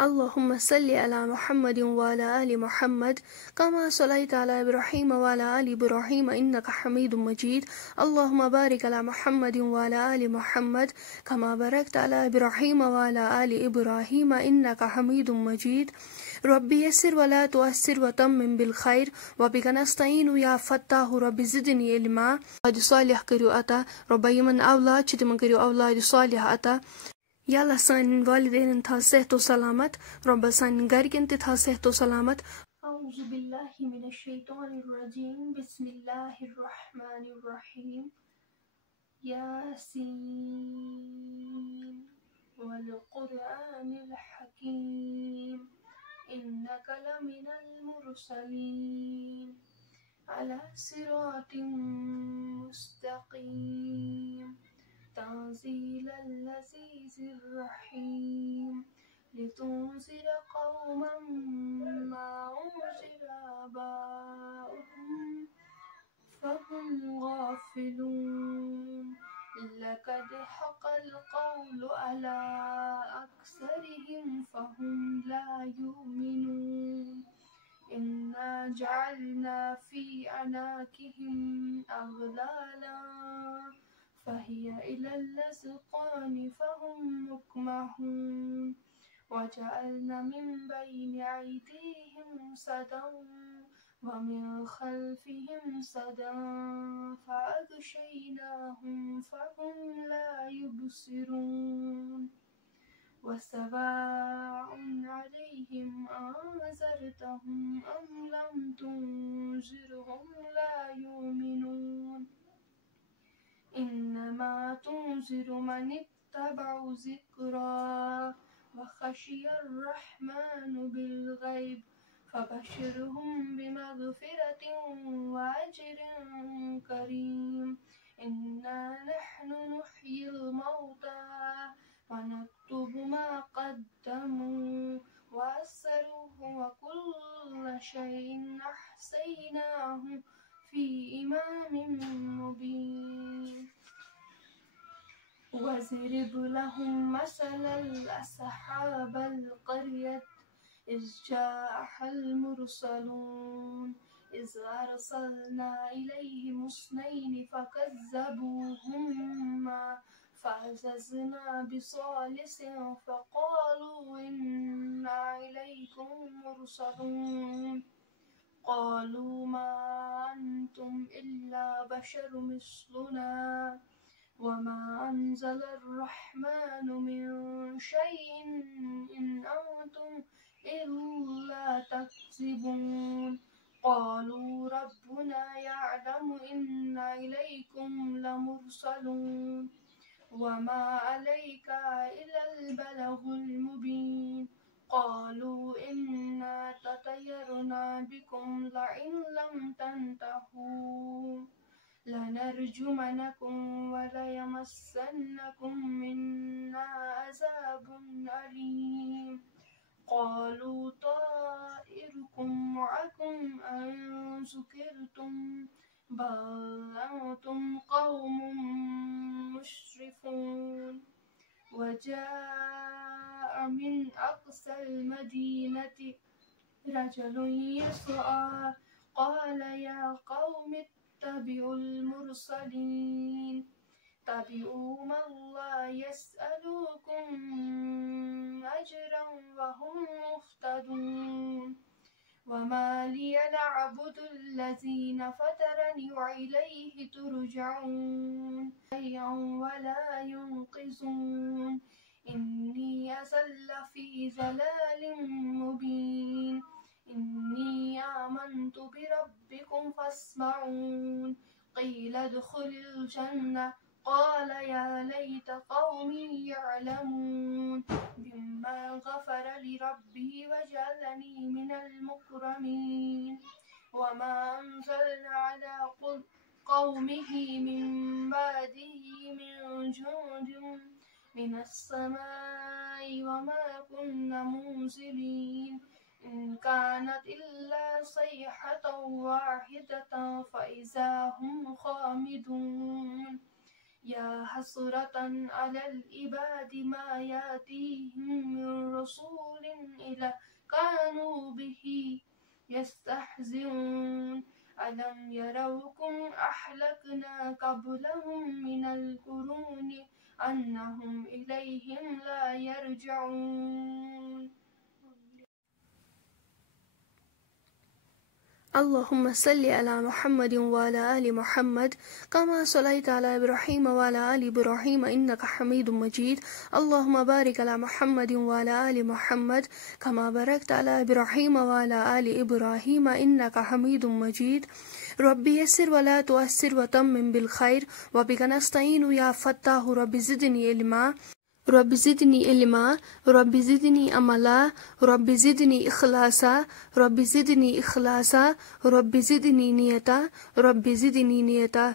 اللهم صل على محمد وعلى آل محمد كما صليت على إبراهيم وعلى آل إبراهيم إنك حميد مجيد. اللهم بارك على محمد وعلى آل محمد كما باركت على إبراهيم وعلى آل إبراهيم إنك حميد مجيد. ربي يسر ولا تؤسر وتمم بالخير وبك نستعين يا فتاح ربي زدني علما. أولاد صالح كريو أتا ربي من أولاد شد من كريو أولاد صالح أتا. Ya Allah sanin valideinin tha sehto salamat, Rabba sanin gargin te tha sehto salamat. A'udhu billahi minash shaitanir rajim. Bismillahir rahmanir rahim. Yasin wal Qur'anil hakim. Innaka laminal mursalin ala siratim mustaqim. تنزيل العزيز الرحيم لتنذر قوما ما أنذر آباؤهم فهم غافلون. لقد حق القول على أكثرهم فهم لا يؤمنون. إنا جعلنا في أعناقهم أغلالا فهي إلى الأذقان فهم مقمحون. وجعلنا من بين أيديهم سدا ومن خلفهم سدا فأغشيناهم فهم لا يبصرون. وسواء عليهم أنذرتهم أم لم تنذرهم لا يؤمنون. إنما تنذر من اتبع ذكرى وخشي الرحمن بالغيب فبشرهم بمغفرة وأجر كريم. إنا نحن نحيي الموتى ونكتب ما قدموا وأثروا وكل شيء أحصيناه في إمام مبين. واضرب لهم مثل أصحاب القرية إذ جاءها المرسلون إذ أرسلنا إليهم اثنين فكذبوهما فعززنا بثالث فقالوا إنا إليكم مرسلون. قالوا ما أنتم إلا بشر مثلنا وما أنزل الرحمن من شيء إن أنتم إلا تكذبون. قالوا ربنا يعلم إنا إليكم لمرسلون وما عليك إلا البلاغ المبين. قالوا إنا تطيرنا بكم لئن لم تنتهوا لنرجمنكم وليمسنكم منا عذاب أليم. قالوا طائركم معكم أن ذكرتم بل أنتم قوم مسرفون. وجاء من أقصى المدينة رجل يسعى قال يا قوم اتبعوا المرسلين اتبعوا من لا يسألكم أجرا وهم مهتدون. وما لي نعبد الذين فترني وإليه ترجعون شيئا ولا ينقذون. إني أزل في ضلال مبين. إني آمنت بربكم فاسمعون. قيل ادخل الجنة قال يا ليت قومي يعلمون بما غفر لربي وجعلني من المكرمين. وما أنزلنا على قومه من بعده من جند من السماء وما كنا منزلين. إن كانت إلا صيحة واحدة فإذا هم خامدون. يا حسرة على العباد ما يأتيهم من رسول إلى كانوا به يستهزئون ألم يروكم أهلكنا قبلهم من القرون أنهم إليهم لا يرجعون اللهم صل على محمد وعلى آل محمد كما صليت على إبراهيم وعلى آل إبراهيم إنك حميد مجيد اللهم بارك على محمد وعلى آل محمد كما باركت على إبراهيم وعلى آل إبراهيم إنك حميد مجيد ربي يسر ولا تؤسر وتمم بالخير وبك نستعين يا فتاح رب زدني علما رب زدني علما رب زدني أملا رب زدني إخلاصا رب زدني إخلاصا رب زدني نيتا رب زدني نيتا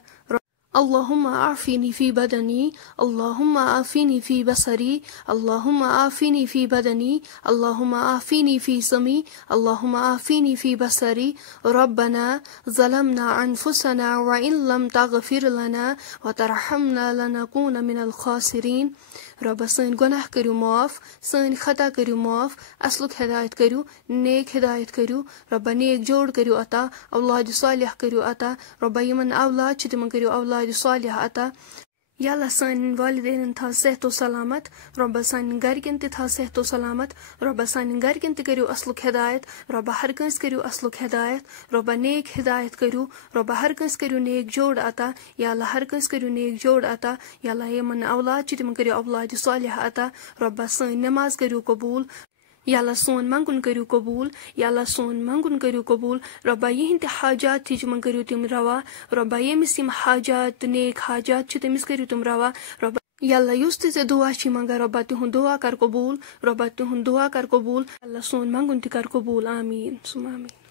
اللهم عافني في بدني اللهم عافني في بصري اللهم عافني في بدني اللهم عافني في سمعي اللهم عافني في بصري ربنا ظلمنا أنفسنا وإن لم تغفر لنا وترحمنا لنكون من الخاسرين رب سن گناہ کریو معاف سن خطا کریو معاف اصلک ہدایت کریو نیک ہدایت کریو رب نیک جوڑ کریو عطا اولاد صالح کریو عطا رب یمن اولاد چھ تمن کریو اولاد صالح عطا یا اللہ سان والدین تھا صحت و سلامت رب سان گرکن تہ تھا صحت و سلامت رب سان گرکن تہ کریو اصلک ہدایت رب ہر کنس کریو اصلک ہدایت رب نیک ہدایت کریو رب ہر کنس کریو نیک جوڑ عطا یا اللہ ہر کنس کریو نیک جوڑ عطا یا اللہ یمن اولاد چھ تمن کریو اولاد صالح عطا رب سان نماز کریو قبول یا اللہ سون منگن کریو قبول یا اللہ سون منگن کریو قبول ربا یہن تہ حاجات تھی تمن کریو تم روا ربا یمس یم حاجات نیک حاجات چھ تمس کریو تم روا ربا یا اللہ یس تہ دعا چھ منگا ربا تہن دعا کر قبول ربا تہن دعا کر قبول اللہ سون منگن تہ کر قبول آمین ثم آمین